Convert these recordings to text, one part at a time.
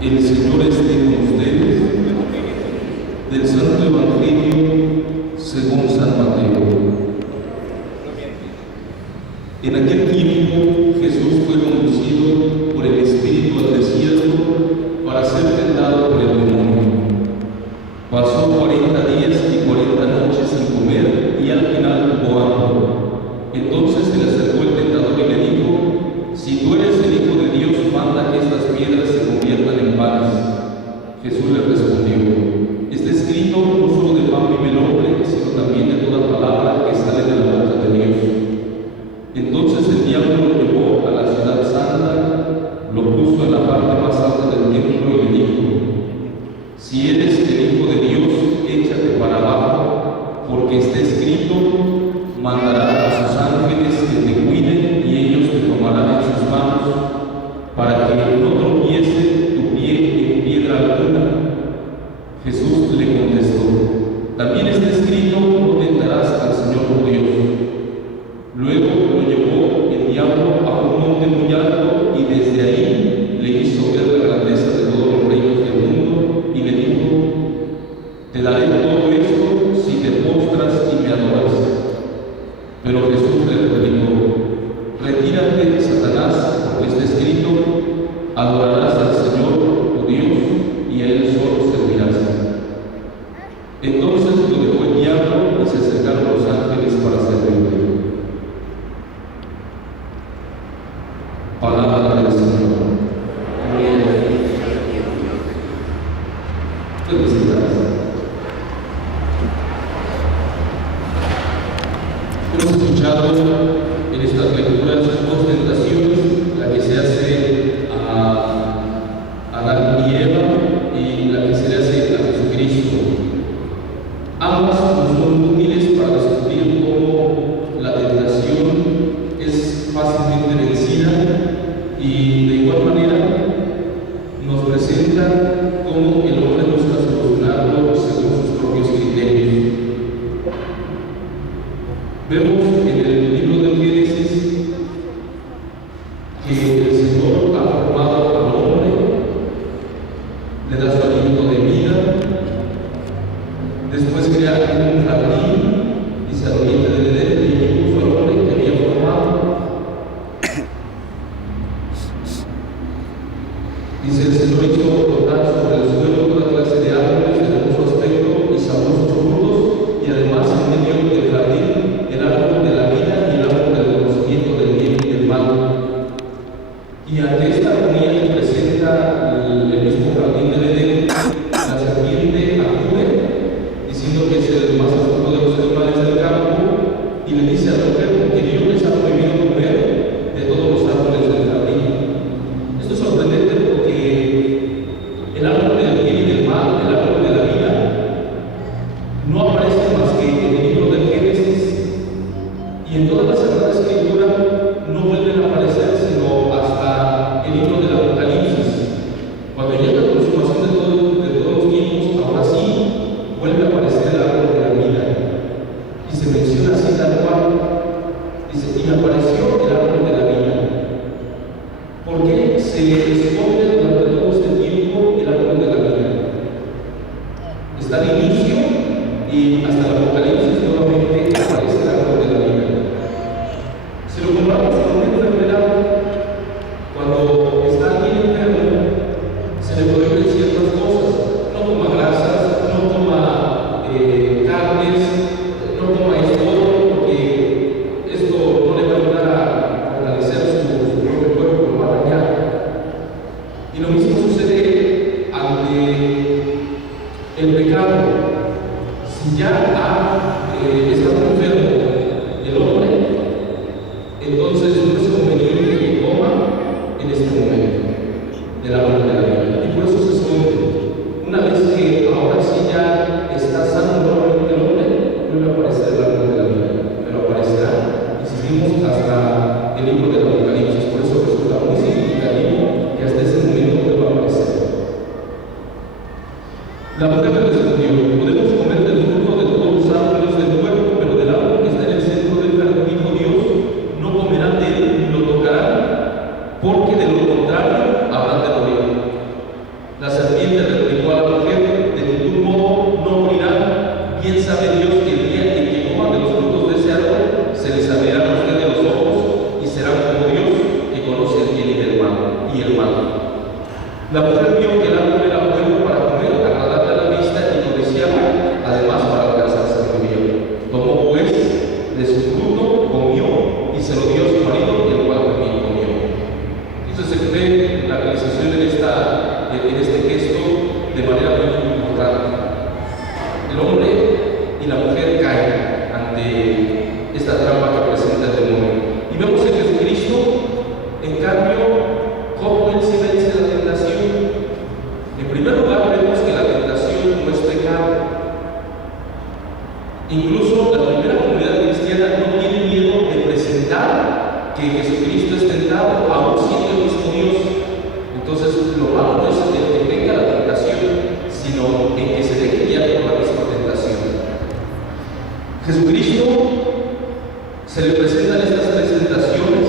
El Señor esté con ustedes. Del Santo Evangelio según San Mateo. En aquel tiempo Jesús fue conducido por el Espíritu al desierto para ser tentado por el demonio. Pasó 40 días y 40 noches sin comer y al final tuvo hambre. Entonces se le acercó el tentador y le dijo: si tú eres el Hijo de Dios, manda que estas piedras se conviertan en panes. Jesús le respondió: está escrito, no solo de pan vive el hombre, sino también de toda palabra que sale de la boca de Dios. Entonces el diablo lo llevó a la ciudad santa, lo puso en la parte más alta del templo y le dijo: si eres el Hijo de Dios, échate para abajo, porque está escrito, mandará a sus ángeles que te cuiden y ellos te tomarán en sus manos, para que no tropiece tu pie en piedra alguna. Jesús le contestó: también está escrito, no tentarás al Señor tu Dios. Luego lo llevó el diablo a un monte muy alto y desde ahí le hizo ver la grandeza de todos los reinos del mundo y le dijo: te daré todo esto si te postras y me adoras. Pero Jesús le replicó: retírate, Satanás, porque está escrito, adorarás al Señor tu Dios y a Él solo servirás. Entonces lo dejó el diablo y se acercaron los ángeles para servirle. Palabra del Señor. Felicidades. Hemos escuchado en estas lecturas dos tentaciones, la que se hace a Adán y Eva y la que se le hace a Jesucristo. Ambas nos son útiles para descubrir cómo la tentación es fácilmente vencida y de igual manera nos presenta cómo el hombre busca solucionarlo según sus propios criterios. Vemos en el libro de Génesis que el Señor ha formado al hombre, le da su aliento de vida, después crea un jardín y se orienta del Edén y puso al hombre que había formado. Dice: el Señor hizo brotar sobre el suelo toda clase de árboles de hermoso aspecto y sabrosos frutos, y además en medio del jardín el árbol de la vida y el árbol del conocimiento del bien y del mal. Y ante esta armonía que presenta el mismo jardín del Edén, la serpiente acude diciendo que es el más astuto de los animales del campo y le dice a la mujer que Dios les ha prohibido comer de todos los árboles del jardín. Esto es sorprendente porque el árbol del bien y del mal, el árbol de la vida, no aparece más que en el libro del Génesis, y en toda la Sagrada Escritura no vuelven a aparecer sino hasta el libro del Apocalipsis. Cuando llega la consumación de todos los tiempos, ahora sí vuelve a aparecer el árbol de la vida y se menciona así tal cual. Dice: y apareció el árbol de la vida. ¿Por qué se esconde durante todo este tiempo el árbol de la vida? Está al inicio y hasta el Apocalipsis nuevamente aparece el árbol de la vida. Si lo comparamos con una enfermedad, cuando está alguien enfermo, se le prohíben ciertas cosas: no toma grasas, no toma carnes, no toma esto, porque esto no le va a ayudar a fortalecer su propio cuerpo, lo va a dañar. Y lo mismo sucede ante el pecado. Si ya ha estado enfermo el hombre, entonces no es conveniente que coma en este momento del árbol de la vida. Y por eso se esconde. Una vez que ahora sí ya está sano nuevamente el hombre, vuelve a aparecer el árbol de la vida. Pero aparecerá, y seguimos hasta el libro del Apocalipsis. Por eso resulta muy significativo que hasta ese momento vuelva a aparecer. La mujer le respondió: podemos comer del fruto de todos los árboles del huerto, pero del árbol que está en el centro del jardín, dijo Dios, no comerán de él ni lo tocarán, porque de lo contrario habrán de morir. La mujer vio que el árbol era bueno para comer, agradable a la vista y codiciable, además para alcanzar sabiduría. Tomó pues de su fruto, comió y se lo dio a su marido, y el cual también comió. Entonces se ve la realización en este gesto de manera muy importante. El hombre y la mujer caen ante esta trampa que presenta el demonio. Y vemos en Jesucristo, en cambio, cómo Él se vence la tentación. En primer lugar, vemos que la tentación no es pecado. Incluso la primera comunidad cristiana no tiene miedo de presentar que Jesucristo es tentado, aún siendo el mismo Dios. Entonces, lo malo no es el que venga la tentación, sino en que se deje guiar por la misma tentación. Jesucristo se le presentan estas tres tentaciones,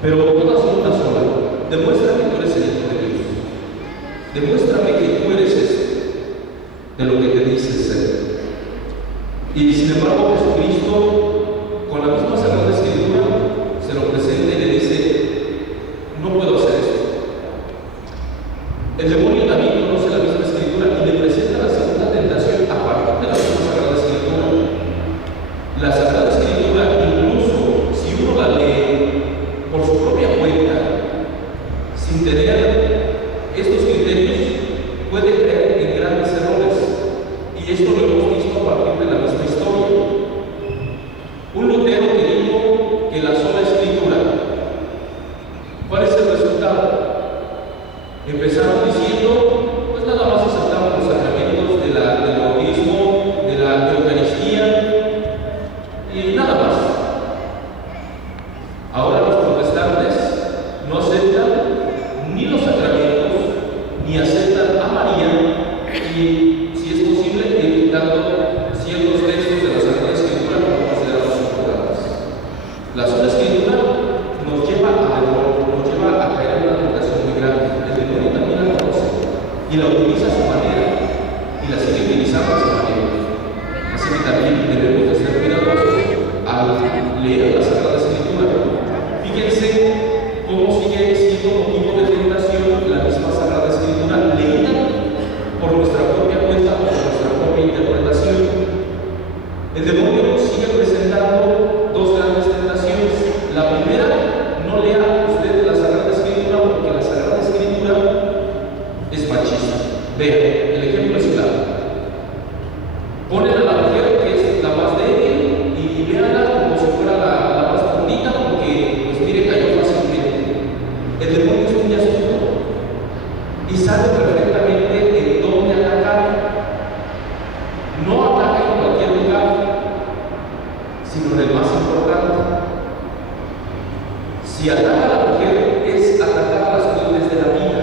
pero todas son una sola. Demuéstrame que tú eres el Hijo de Dios. Demuéstrame que tú eres de lo que te dices ser. Y sin embargo, Jesucristo, con la misma Sagrada Escritura, se lo presenta y le dice: no puedo hacer esto. El demonio también conoce la misma Escritura y le presenta la segunda tentación a partir de la misma Sagrada Escritura. La Sagrada Escritura, incluso si uno la lee por su propia cuenta, sin tener estos criterios, puede caer en grandes errores. Y esto lo hemos visto a partir de la misma historia. Un Lutero que dijo que la sola Escritura, ¿cuál es el resultado? Empezaron diciendo, pues nada más aceptamos los sacramentos del bautismo, de la Eucaristía y nada más. Ahora los protestantes no aceptan ni los sacramentos, ni aceptan a María, y si es posible, quitando ciertos textos de la Sagrada Escritura como considerados importantes. La sola Escritura nos lleva al error, nos lleva a caer en una tentación muy grande. El demonio también la conoce y la utiliza a su manera y la sigue utilizando a su manera. Así que también debemos de ser cuidadosos al leer la Sagrada Escritura. Fíjense cómo sigue siendo motivo de tentación la misma Sagrada Escritura, leída por nuestra propia cuenta o por nuestra propia interpretación. El demonio sigue presentando dos grandes tentaciones. La primera, no lea usted la Sagrada Escritura porque la Sagrada Escritura es machista. Vean, el ejemplo es claro. Ponen a la mujer que es la más débil y véanla como si fuera la más bonita porque, pues mire, cayó fácilmente. El demonio es muy astuto y sabe perfectamente en dónde atacar. No ataca en cualquier lugar, sino en el más importante. Si ataca a la mujer, es atacar a las fuentes de la vida.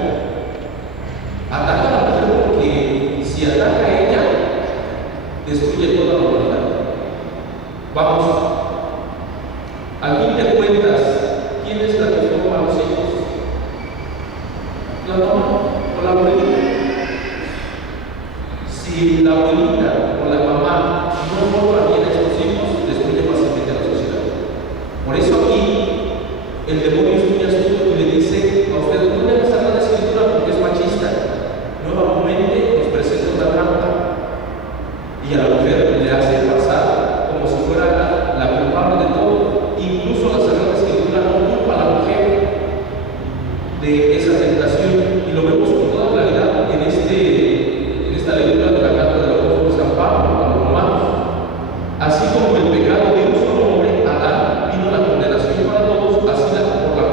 Ataca a la mujer porque si ataca a ella, destruye toda la humanidad. Vamos, al fin de cuentas, ¿quién es la que forma a los hijos? La mamá o la abuelita. Si la abuelita o la mamá no forma bien a estos hijos, destruye fácilmente a la sociedad. Por eso aquí el demonio es muy astuto y le dice a usted: no le hagas la Escritura porque es machista. Nuevamente nos presenta una trampa y a la mujer le hace pasar como si fuera la culpable de todo. Incluso la Sagrada Escritura no culpa a la mujer de esa tentación, y lo vemos con toda claridad en esta lectura de la carta del apóstol San Pablo a los romanos. Así como el pecado de un solo hombre, Adán, vino la condenación para todos, así por la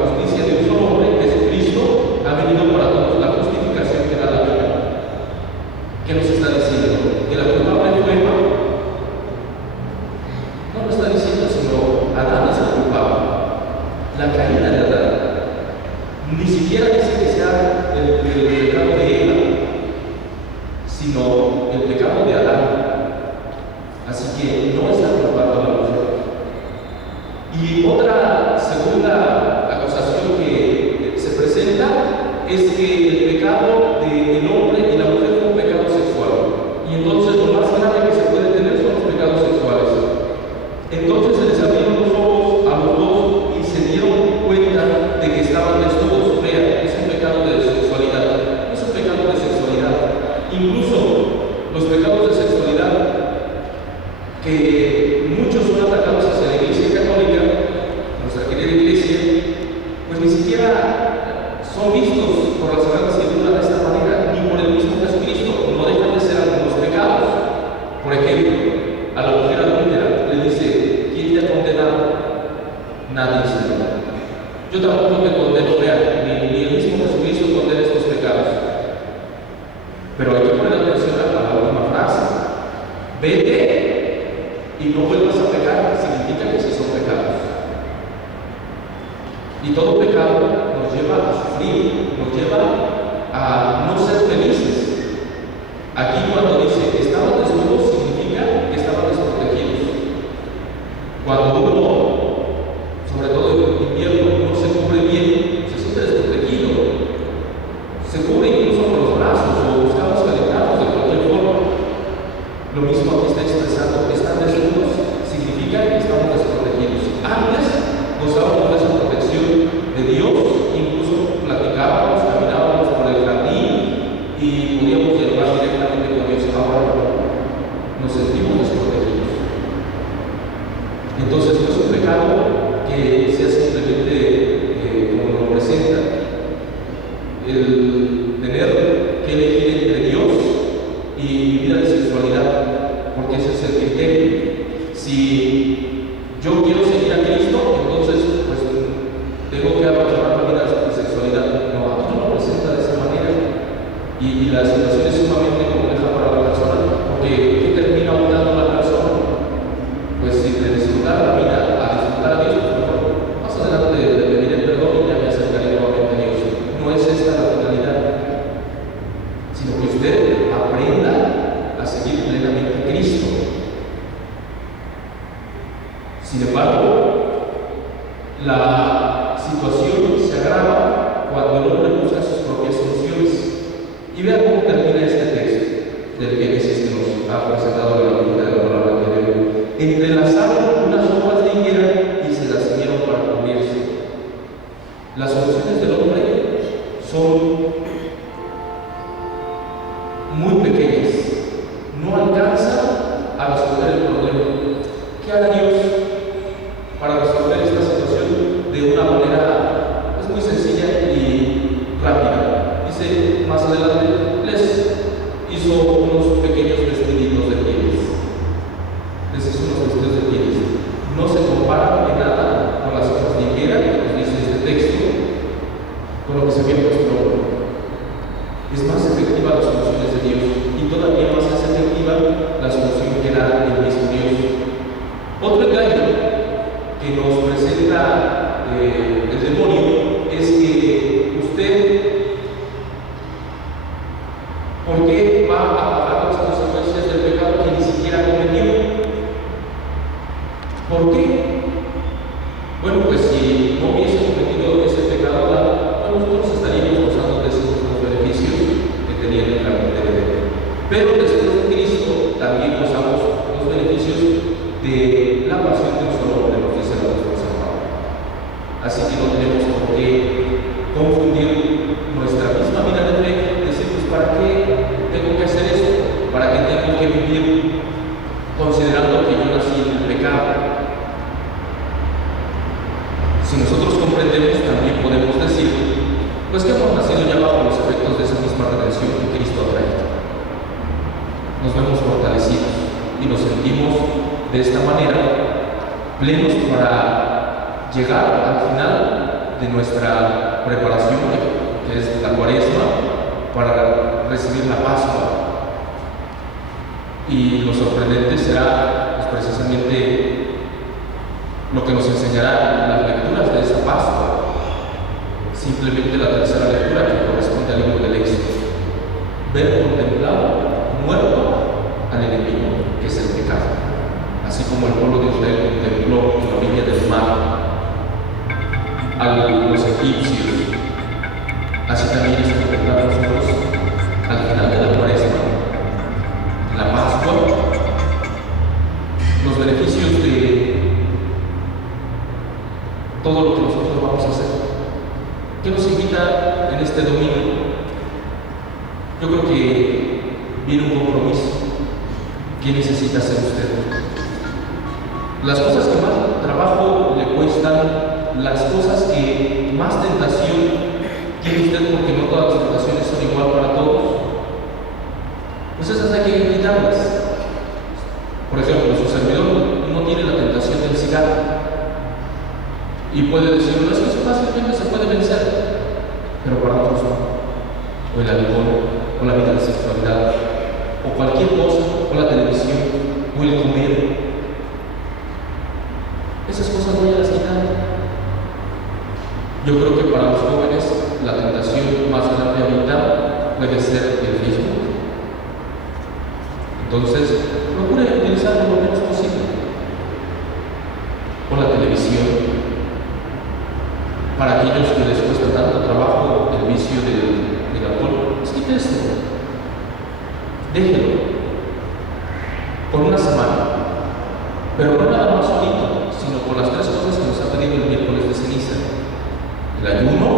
nos lleva a sufrir, nos lleva a no ser felices. Aquí cuando dice estaban desnudos significa que estaban desprotegidos. Cuando uno, sobre todo en invierno, no se cubre bien, se siente desprotegido. Se cubre incluso con los brazos o buscamos calentados de cualquier forma. Lo mismo aquí está expresando, estar desnudos significa que estamos desprotegidos. Antes gozábamos de esa protección de Dios, incluso platicábamos, caminábamos por el jardín y podíamos dialogar directamente con Dios. Ahora nos sentimos desprotegidos. Entonces no es un pecado que sea simplemente como lo presenta. El tener que elegir entre Dios y vida de sexualidad, porque ese es el criterio. Si yo quiero seguir a Cristo, entonces pues tengo que abandonar la vida de sexualidad. No, aquí no lo presenta de esa manera. Y la situación es sumamente compleja para la persona, porque ¿qué termina optando la persona? Pues si de disfrutar la vida a disfrutar a Dios, pues mejor más adelante le pediré perdón y ya me acercaré nuevamente a Dios. No es esta la finalidad, sino que usted aprenda a seguir plenamente a Cristo. Sin embargo, la situación se agrava cuando el hombre busca sus propias soluciones. Y vean cómo termina este texto del Génesis que nos ha presentado la Biblia de la palabra de Dios. Entrelazaron unas hojas de higuera y se las dieron para cubrirse. Las soluciones del hombre son muy pequeñas, no alcanzan a resolver el problema. ¿Qué hará Dios para resolver esta situación de una manera pues, muy sencilla y rápida? Dice más adelante, les hizo unos pequeños vestiditos de pieles. Les hizo unos vestidos de pieles. No se compara en nada con las hojas de higuera que nos dice este texto, con lo que se había puesto. Es más efectiva las soluciones de Dios y todavía más es efectiva la solución que da el mismo Dios. Otro engaño que nos presenta el demonio es que usted, ¿por qué va a pagar las consecuencias del pecado que ni siquiera cometió? ¿Por qué? Bueno, pues si no hubiese cometido ese pecado, nosotros estaríamos gozando de esos beneficios que tenía el jardín de Edén. Pero después de Cristo también gozamos los beneficios de la pasión de un solo hombre, nos dice la San Pablo. Así que no tenemos por qué confundir nuestra misma vida de fe, decir, pues ¿para qué tengo que hacer eso? ¿Para qué tengo que vivir considerando que yo nací en el pecado? Si nosotros comprendemos, también podemos decir, pues que hemos nacido ya bajo los efectos de esa misma redención que Cristo ha traído. Nos vemos fortalecidos y nos sentimos de esta manera plenos para llegar al final de nuestra preparación, que es la Cuaresma, para recibir la Pascua. Y lo sorprendente será pues, precisamente lo que nos enseñará las lecturas de esta Pascua. Simplemente la tercera lectura que corresponde al libro del Éxodo. Ver contemplado, muerto al enemigo, que es el pecado. Así como el pueblo de Israel contempló en la orilla del mar a los egipcios, así también es contemplar nosotros al final de la Cuaresma, la Pascua, los beneficios de todo lo que nosotros vamos a hacer. ¿Qué nos invita en este domingo? Yo creo que viene un compromiso. ¿Qué necesita hacer usted? Las cosas que más trabajo le cuestan, las cosas que más tentación tiene usted, porque no todas las tentaciones son igual para todos, pues esas hay que evitarlas. Por ejemplo, su servidor no tiene la tentación del cigarro. Y puede decir, no, es que eso fácilmente se puede vencer, pero para otros no. O el alcohol, o la vida de sexualidad, o cualquier cosa, o la televisión, o el comer. Esas cosas no ya las quitan. Yo creo que para los jóvenes de ahorita puede ser el Facebook. Entonces, procure utilizarlo lo menos posible. O la televisión. Para aquellos que les cuesta tanto trabajo el vicio del alcohol, quite esto. Déjelo. Por una semana. Pero no nada más solito, sino con las tres cosas que nos ha pedido el miércoles de ceniza: el ayuno,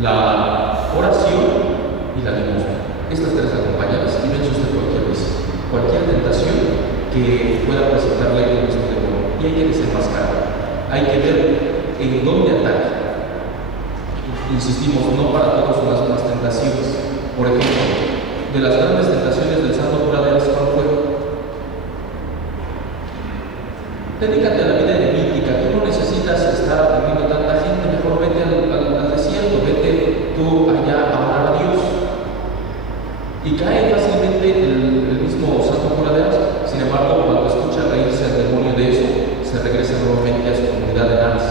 la oración y la limosna. Estas tres acompañadas, y vence usted cualquier tentación que pueda presentarle con nuestro demonio. Y hay que desenmascarar, hay que ver en dónde ataca. Insistimos, no para todos las tentaciones. Por ejemplo, de las grandes tentaciones del santo cura de Ars, ¿cuál fue? Dedícate a la vida eremítica. Tú no necesitas estar aprendiendo tanta gente, mejor vete al desierto, vete tú allá a orar a Dios. Y cae fácilmente el mismo santo cura de Ars. Sin embargo, cuando escucha reírse al demonio de eso, se regresa nuevamente a su comunidad de Ars.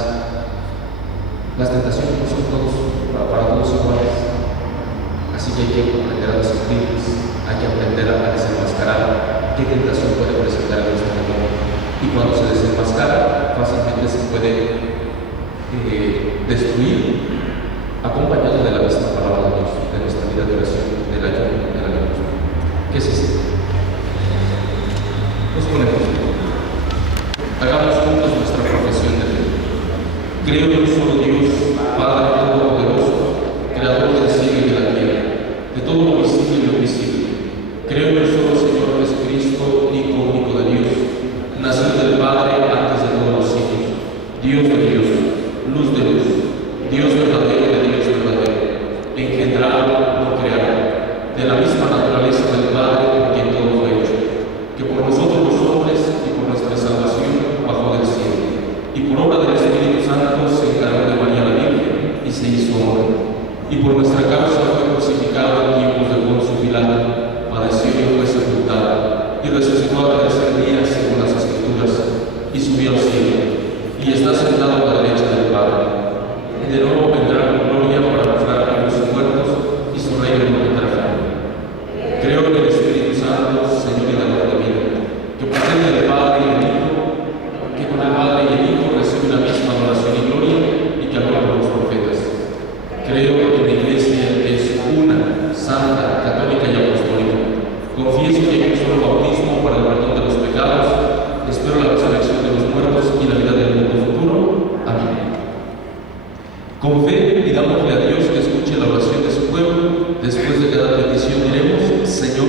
Las tentaciones no son para todos iguales. Así que hay que aprender a discernirlas, hay que aprender a desenmascarar qué tentación puede presentar el nuestro demonio. Y cuando se desenmascara, fácilmente se puede destruir, acompañado de la misma palabra de Dios, de nuestra vida de oración, del ayuno, de la limosna. ¿Qué es esto? Nos ponemos. Hagamos juntos nuestra profesión de fe. Creo en un solo Dios, Padre Todopoderoso, Creador del cielo y de la tierra, de todo lo visible y lo invisible. Creo en el solo Señor Jesucristo, Hijo único de Dios, nacido del Padre antes de todos los siglos, Dios de Dios, luz de luz, Dios verdadero de Dios verdadero, engendrado, no creado, de la misma naturaleza del Padre por quien todo fue hecho, que por nosotros los hombres y por nuestra salvación bajó del cielo, y por obra del Espíritu Santo se encargó de María la Virgen y se hizo hombre, y por nuestra causa fue crucificado en tiempos de Poncio Pilato, padeció y fue sepultado, y resucitó al tercer día según las Escrituras, y subió al cielo, y está sentado a la derecha del Padre. Y de nuevo vendrá con gloria para juzgar a los muertos, y su reino no tendrá fin. Creo en el Espíritu Santo, Señor y Dador de vida, que procede del Padre y del Hijo, que con el Padre y el Hijo recibe la misma adoración y gloria, y que habla por los profetas. Creo en la Iglesia que es una, santa, católica y apostólica. Confieso que hay un solo bautismo para el perdón de los pecados. Espero la resurrección de los muertos y la vida del mundo futuro. Amén. Con fe pidámosle a Dios que escuche la oración de su pueblo. Después de cada petición diremos: Señor,